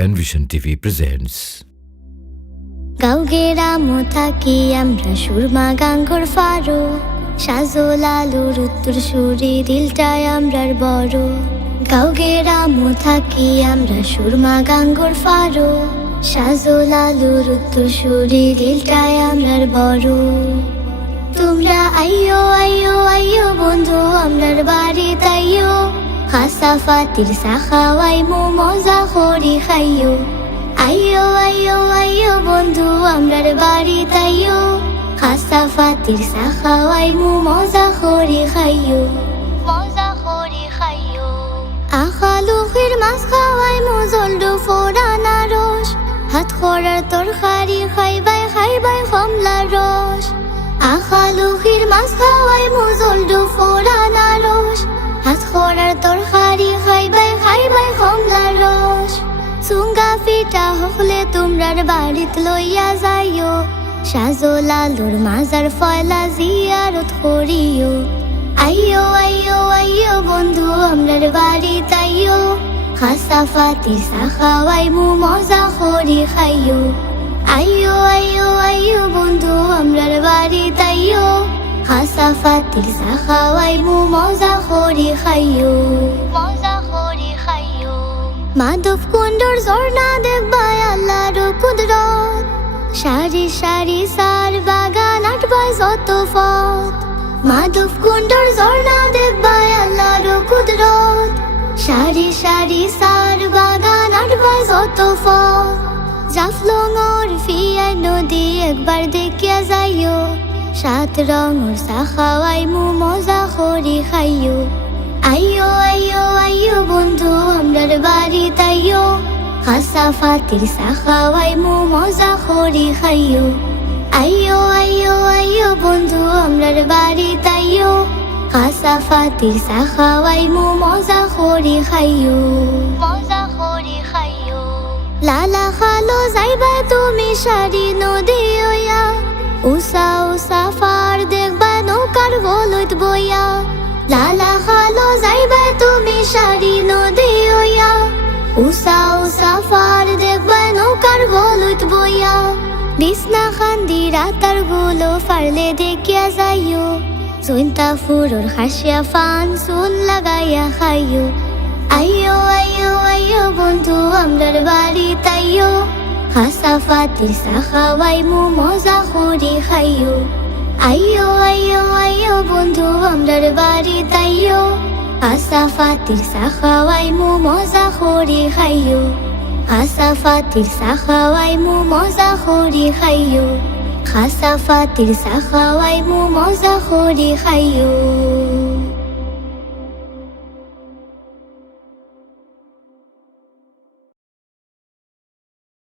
Penvision TV presents. গাঁও-গেরামো থাকি আমরা সুরমা গাঙ্গর ফারো, সাজল আলুর উত্তরসূরি দিলটায় আমরার বড়। গাঁও-গেরামো থাকি আমরা সুরমা গাঙ্গর ফারো, সাজল আলুর উত্তরসূরি দিলটায় আমরার বড়। তোমরা আইয়ো আইয়ো আইয়ো বন্ধু আমরার বাড়ি তাইয়ো, খাসা ফাতির সাখাওয়াই মো মজা করি খাইয়ো। আইয়ো আইয়ো আইয়ো বন্ধু আমরার বাড়ি তাইয়ো, খাসা ফাতির সাখাওয়াই মো মজা করি খাইয়ো, মজা করি খাইয়ো। আখালুখির মাছ খাওয়াই মো জলডু ফোড়ানা রস, হাত খোড়ার তরকারি খাইবাই খাইবাই কমলা রস। আখালুখির মাছ খাওয়াই মো জলডু ফোড়ানা রস, হাত খোড়ার তরকারি খাইবাই খাইবাই কমলা রস। চুঙ্গা ফিটা হকলে তোমরার বাড়িত লইয়া যাইও, সাজল আলুর মাজার ফয়লা জিয়ারত করিও। আইয়ো আইয়ো আইয়ো বন্ধু আমরার বাড়ি তাইয়ো, খাসা ফাতির সাখাওয়াই মু মজা করি খাইয়ো। আইয়ো আইয়ো আইয়ো বন্ধু আমরার বাড়ি তাইয়ো, খাসা ফাতির সাখাওয়াই মু মজা করি খাইয়ো, মজা করি খাইয়ো। মাধব কুণ্ডর ঝর্ণা দেখবাই আল্লাহর কুদরত, সারি সারি সার বাগান আটবাই যত পথ। মাধব কুণ্ডর ঝর্ণা দেখবাই আল্লাহর কুদরত, সারি সারি সার বাগান আটবাই যত পথ। জাফলংর ফিয়াই নদী একবার দেখিয়া যাইও, সাত রঙর সাখাওয়াই মু মজা করি খাইয়ো। আইয়ো আইয়ো আইয়ো বন্ধু আমরার বাড়ি তাইয়ো, খাসা ফাতির সাখাওয়াই মু মজা করি খাইয়ো। আইয়ো আইয়ো আইয়ো বন্ধু আমরার বাড়ি তাইয়ো, খাসা ফাতির সাখাওয়াই মু মজা করি খাইয়ো, মজা করি খাইয়ো। লালা খালো যাইবাই তুমি সারি নদী ওয়া, উষা উষা ফার দেখবা নৌকার গলুত বইয়া। লালা খালো যাইবাই তুমি সারি নদী ওয়া, উষা উষা ফার দেখবা নৌকার গলুত বইয়া। বিছনা খান্দি রাতার গুলো ফারলে দেখিয়া যাইও, জৈন্তা ফুরোর হাসিয়া ফান চুন লাগাইয়া খাইও। আইয়ো আইয়ো আইয়ো বন্ধু আমরার বাড়ি তাইয়ো, খাসা ফাতির সাখাওয়াই মু মজা করি খাইয়ো। আইয়ো আইয়ো আইয়ো বন্ধু আমরার বাড়ি তাইয়ো, খাসা ফাতির সাখাওয়াই মু মজা করি খাইয়ো। খাসা ফাতির সাখাওয়াই মু মজা করি খাইয়ো, খাসা ফাতির সাখাওয়াই মু মজা করি খাইয়ো।